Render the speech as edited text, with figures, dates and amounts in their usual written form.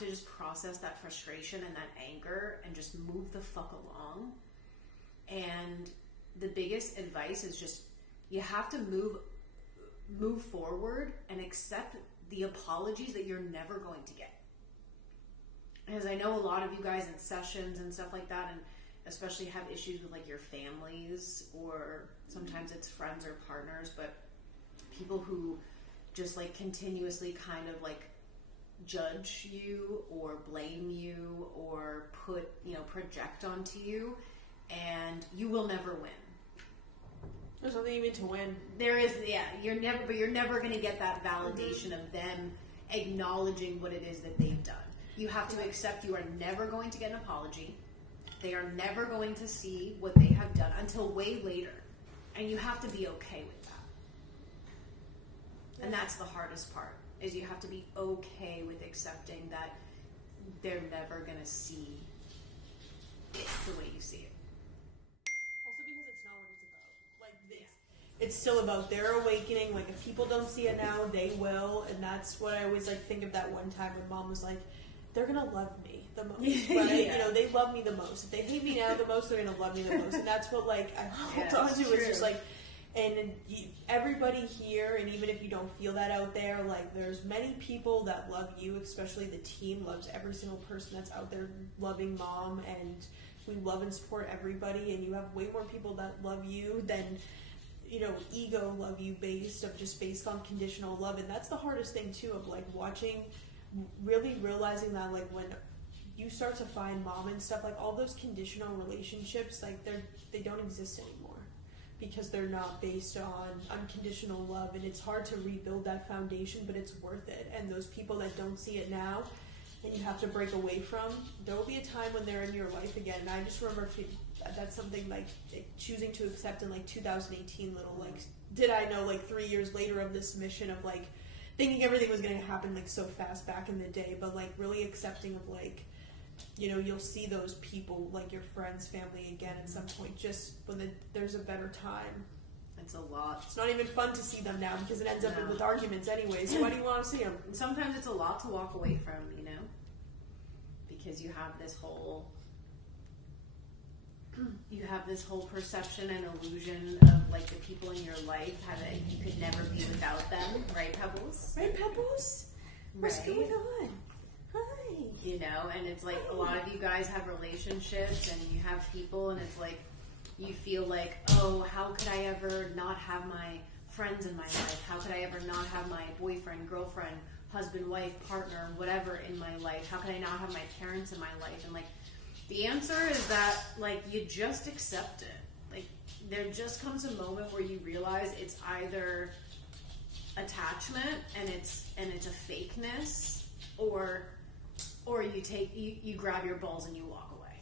to just process that frustration and that anger and just move the fuck along. And the biggest advice is just, you have to move forward and accept the apologies that you're never going to get. Because I know a lot of you guys in sessions and stuff like that, and especially have issues with like your families, or sometimes it's friends or partners, but people who just like continuously kind of like judge you or blame you or project onto you, and you will never win. There's nothing even to win. There is, you're never going to get that validation of them acknowledging what it is that they've done. You have to accept you are never going to get an apology. They are never going to see what they have done until way later. And you have to be okay with that. And that's the hardest part, is you have to be okay with accepting that they're never going to see it the way you see it. Also because it's not what it's about. Like, it's still about their awakening. Like, if people don't see it now, they will. And that's what I always like think of that one time when Mom was like, they're going to love me the most, right? Yeah. You know, they love me the most. If they hate me now the most, they're going to love me the most. And that's what, like, I hold on to. It's just, like, and everybody here, and even if you don't feel that out there, like, there's many people that love you, especially the team loves every single person that's out there loving Mom, and we love and support everybody, and you have way more people that love you than, you know, ego love you based on conditional love. And that's the hardest thing, too, of, like, really realizing that, like, when you start to find Mom and stuff, like, all those conditional relationships, like, they don't exist anymore because they're not based on unconditional love, and it's hard to rebuild that foundation, but it's worth it. And those people that don't see it now and you have to break away from, there will be a time when they're in your life again. And I just remember that's something, like, choosing to accept in, like, 2018, did I know, like, 3 years later of this mission of, like, thinking everything was going to happen, like, so fast back in the day, but, like, really accepting of, like, you know, you'll see those people, like, your friends, family again at some point, just when there's a better time. It's a lot. It's not even fun to see them now because it ends up with arguments anyway, so why do you want to see them? And sometimes it's a lot to walk away from, you know, because you have this whole perception and illusion of, like, the people in your life, how that you could never be without them, right, Pebbles? Right, Pebbles? What's going on? Hi. You know, and it's like a lot of you guys have relationships and you have people, and it's like you feel like, oh, how could I ever not have my friends in my life? How could I ever not have my boyfriend, girlfriend, husband, wife, partner, whatever in my life? How could I not have my parents in my life? And, like, the answer is that, like, you just accept it. Like, there just comes a moment where you realize it's either attachment and it's a fakeness, or you grab your balls and you walk away.